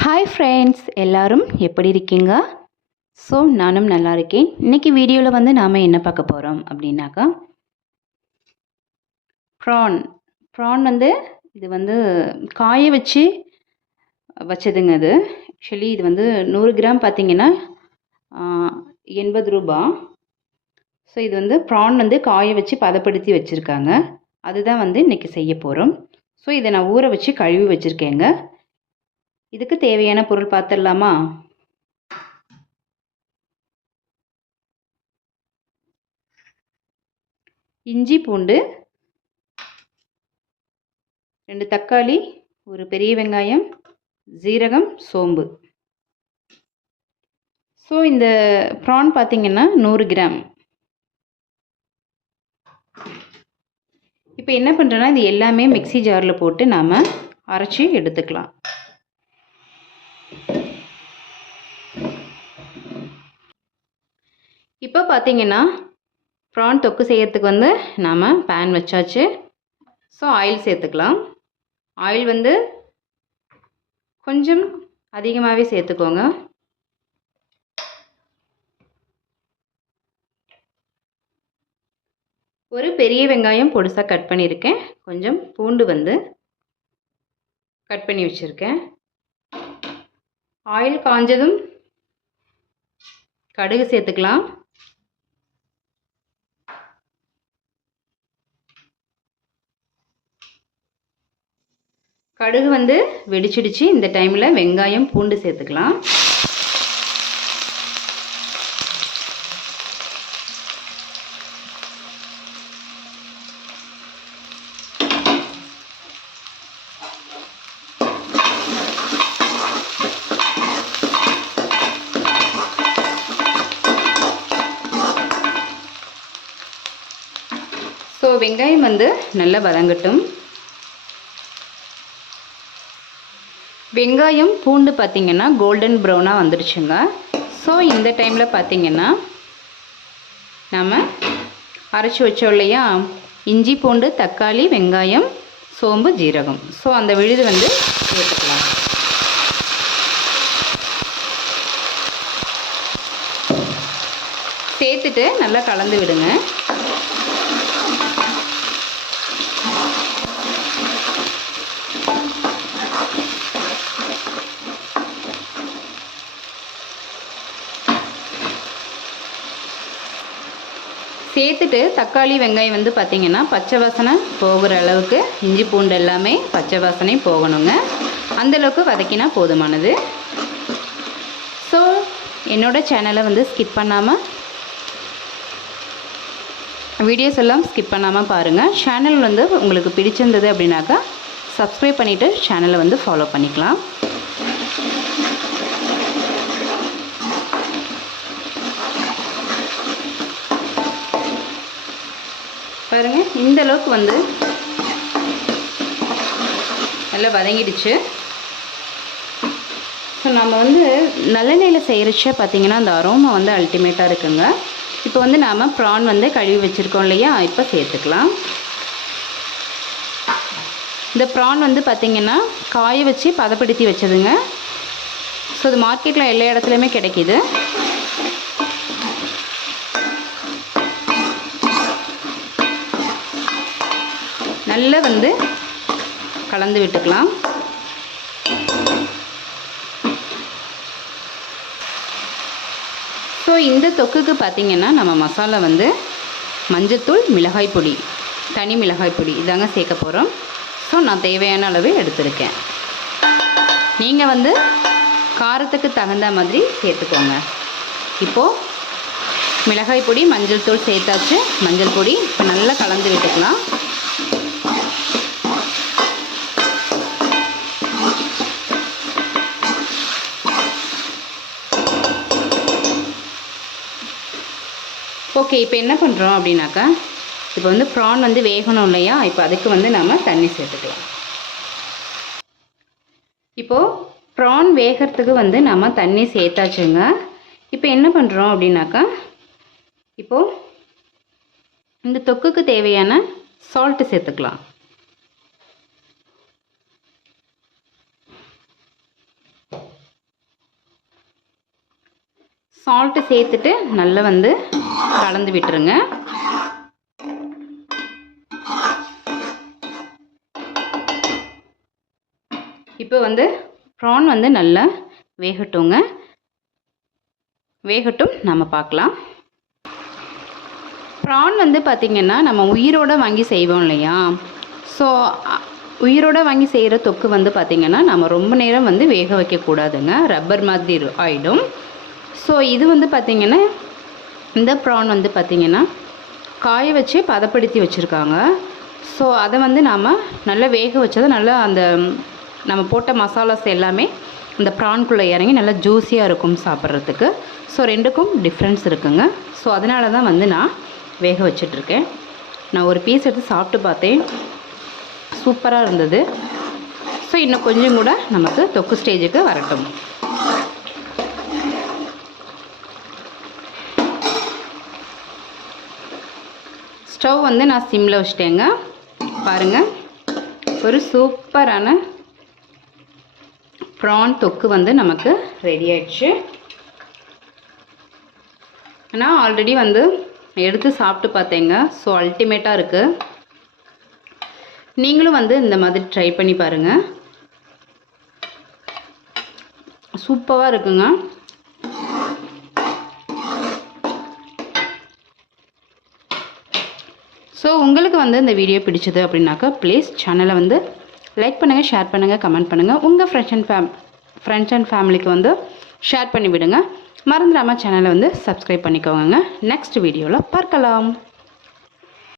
Hi friends எல்லாரும் எப்படி இருக்கீங்க? ஸோ நானும் நல்லா இருக்கேன். இன்றைக்கி வீடியோவில் வந்து நாம் என்ன பார்க்க போகிறோம் அப்படின்னாக்கா ப்ரான் ப்ரான் வந்து இது வந்து காய வச்சு வச்சதுங்க அது ஆக்சுவலி இது வந்து நூறு கிராம் பார்த்திங்கன்னா எண்பது ரூபா. ஸோ இது வந்து ப்ரான் வந்து காய வச்சு பதப்படுத்தி வச்சுருக்காங்க. அதுதான் வந்து இன்றைக்கி செய்ய போகிறோம் ஸோ இதை நான் ஊற வச்சு கழுவி வச்சுருக்கேங்க. இதுக்கு தேவையான பொருள் பார்த்துடலாமா? இஞ்சி பூண்டு ரெண்டு தக்காளி ஒரு பெரிய வெங்காயம் ஜீரகம் சோம்பு. ஸோ இந்த ப்ரான் பார்த்தீங்கன்னா நூறு கிராம். இப்போ என்ன பண்ணுறேன்னா இது எல்லாமே மிக்ஸி ஜாரில் போட்டு நாம் அரைச்சி எடுத்துக்கலாம். இப்போ பார்த்தீங்கன்னா ப்ரான் தொக்கு செய்யறதுக்கு வந்து நாம் பேன் வச்சாச்சு. ஸோ ஆயில் சேர்த்துக்கலாம். ஆயில் வந்து கொஞ்சம் அதிகமாகவே சேர்த்துக்கோங்க. ஒரு பெரிய வெங்காயம் பொடிசாக கட் பண்ணியிருக்கேன். கொஞ்சம் பூண்டு வந்து கட் பண்ணி வச்சுருக்கேன். ஆயில் காஞ்சதும் கடுகு சேர்த்துக்கலாம். கடுகு வந்து வெடிச்சிடுச்சு. இந்த டைமில் வெங்காயம் பூண்டு சேர்த்துக்கலாம். ஸோ வெங்காயம் வந்து நல்லா வதங்கட்டும். வெங்காயம் பூண்டு பார்த்திங்கன்னா கோல்டன் ப்ரௌனாக வந்துடுச்சுங்க ஸோ இந்த டைமில் பார்த்திங்கன்னா நம்ம அரைச்சி வச்சோம் இல்லையா? இஞ்சி பூண்டு தக்காளி வெங்காயம் சோம்பு ஜீரகம். ஸோ அந்த விழுது வந்து சேர்த்துக்கலாம். சேர்த்துட்டு நல்லா கலந்து விடுங்க. சேர்த்துட்டு தக்காளி வெங்காயம் வந்து பார்த்திங்கன்னா பச்சை வாசனை போகிற அளவுக்கு இஞ்சி பூண்டு எல்லாமே பச்சை வாசனை போகணுங்க. அந்தளவுக்கு வதக்கினா போதுமானது. ஸோ என்னோடய சேனலை வந்து ஸ்கிப் பண்ணாமல் வீடியோஸ் எல்லாம் ஸ்கிப் பண்ணாமல் பாருங்கள் சேனல் வந்து உங்களுக்கு பிடிச்சிருந்தது அப்படின்னாக்கா சப்ஸ்கிரைப் பண்ணிவிட்டு சேனலை வந்து ஃபாலோ பண்ணிக்கலாம். இந்தளவுக்கு வந்து நல்லா வதங்கிடுச்சு. ஸோ நம்ம வந்து நல்லெண்ணெயில் செய்கிறச்ச பார்த்திங்கன்னா அந்த அரோமா வந்து அல்டிமேட்டாக இருக்குங்க. இப்போ வந்து நாம் ப்ரான் வந்து கழுவி வச்சுருக்கோம் இல்லையா? இப்போ சேர்த்துக்கலாம். இந்த ப்ரான் வந்து பார்த்திங்கன்னா காய வச்சு பதப்படுத்தி வச்சதுங்க. ஸோ இது மார்க்கெட்டில் எல்லா இடத்துலையுமே கிடைக்கிது. நல்லா வந்து கலந்து விட்டுக்கலாம். ஸோ இந்த தொக்குக்கு பார்த்திங்கன்னா நம்ம மசாலா வந்து மஞ்சத்தூள் மிளகாய் பொடி தனி மிளகாய் பொடி இதாங்க சேர்க்க போகிறோம் ஸோ நான் தேவையான அளவு எடுத்திருக்கேன். நீங்கள் வந்து காரத்துக்கு தகுந்த மாதிரி சேர்த்துக்கோங்க. இப்போது மிளகாய் பொடி மஞ்சள் தூள் சேர்த்தாச்சு. மஞ்சள் பொடி இப்போ நல்லா கலந்து விட்டுக்கலாம். ஓகே இப்போ என்ன பண்ணுறோம் அப்படின்னாக்கா இப்போ வந்து ப்ரான் வந்து வேகணும் இல்லையா? இப்போ அதுக்கு வந்து நம்ம தண்ணி சேர்த்துக்கலாம். இப்போது ப்ரான் வேகிறதுக்கு வந்து நம்ம தண்ணி சேர்த்தாச்சுங்க. இப்போ என்ன பண்ணுறோம் அப்படின்னாக்கா இப்போது இந்த தொக்குக்கு தேவையான சால்ட்டு சேர்த்துக்கலாம். சால்ட்டு சேர்த்துட்டு நல்லா வந்து கலந்து விட்டுருங்க. இப்போ வந்து ப்ரான் வந்து நல்லா வேகட்டுங்க. வேகட்டும் நம்ம பார்க்கலாம். ப்ரான் வந்து பார்த்திங்கன்னா நம்ம உயிரோடு வாங்கி செய்வோம் இல்லையா? ஸோ உயிரோடு வாங்கி செய்கிற தொக்கு வந்து பார்த்திங்கன்னா நம்ம ரொம்ப நேரம் வந்து வேக வைக்கக்கூடாதுங்க. ரப்பர் மாதிரி ஆகிடும் ஸோ இது வந்து பார்த்திங்கன்னா இந்த ப்ரான் வந்து பார்த்திங்கன்னா காய வச்சு பதப்படுத்தி வச்சுருக்காங்க. ஸோ அதை வந்து நாம் நல்லா வேக வச்சதை நல்லா அந்த நம்ம போட்ட மசாலாஸ் எல்லாமே இந்த ப்ரான்குள்ளே இறங்கி நல்லா ஜூஸியாக இருக்கும் சாப்பிட்றதுக்கு. ஸோ ரெண்டுக்கும் டிஃப்ரென்ஸ் இருக்குங்க. ஸோ அதனால தான் வந்து நான் வேக வச்சிட்ருக்கேன். நான் ஒரு பீஸ் எடுத்து சாப்பிட்டு பார்த்தேன். சூப்பராக இருந்தது. ஸோ இன்னும் கொஞ்சம் கூட நமக்கு தொக்கு ஸ்டேஜுக்கு வரட்டும். ஸ்டவ் வந்து நான் சிம்மில் வச்சிட்டேங்க. பாருங்கள் ஒரு சூப்பரான ப்ரான் தொக்கு வந்து நமக்கு ரெடி ஆயிடுச்சு. நான் ஆல்ரெடி வந்து எடுத்து சாப்பிட்டு பார்த்தேங்க. ஸோ அல்டிமேட்டாக இருக்குது நீங்களும் வந்து இந்த மாதிரி ட்ரை பண்ணி பாருங்கள் சூப்பராக இருக்குங்க. ஸோ உங்களுக்கு வந்து இந்த வீடியோ பிடிச்சது அப்படின்னாக்கா ப்ளீஸ் சேனலை வந்து லைக் பண்ணுங்கள் ஷேர் பண்ணுங்கள் கமெண்ட் பண்ணுங்கள் உங்கள் friends and fam friends and ஃபேமிலிக்கு வந்து ஷேர் பண்ணி விடுங்க மறந்துடாமல் சேனலை வந்து சப்ஸ்கிரைப் பண்ணிக்கோங்க நெக்ஸ்ட் வீடியோவில் பார்க்கலாம்.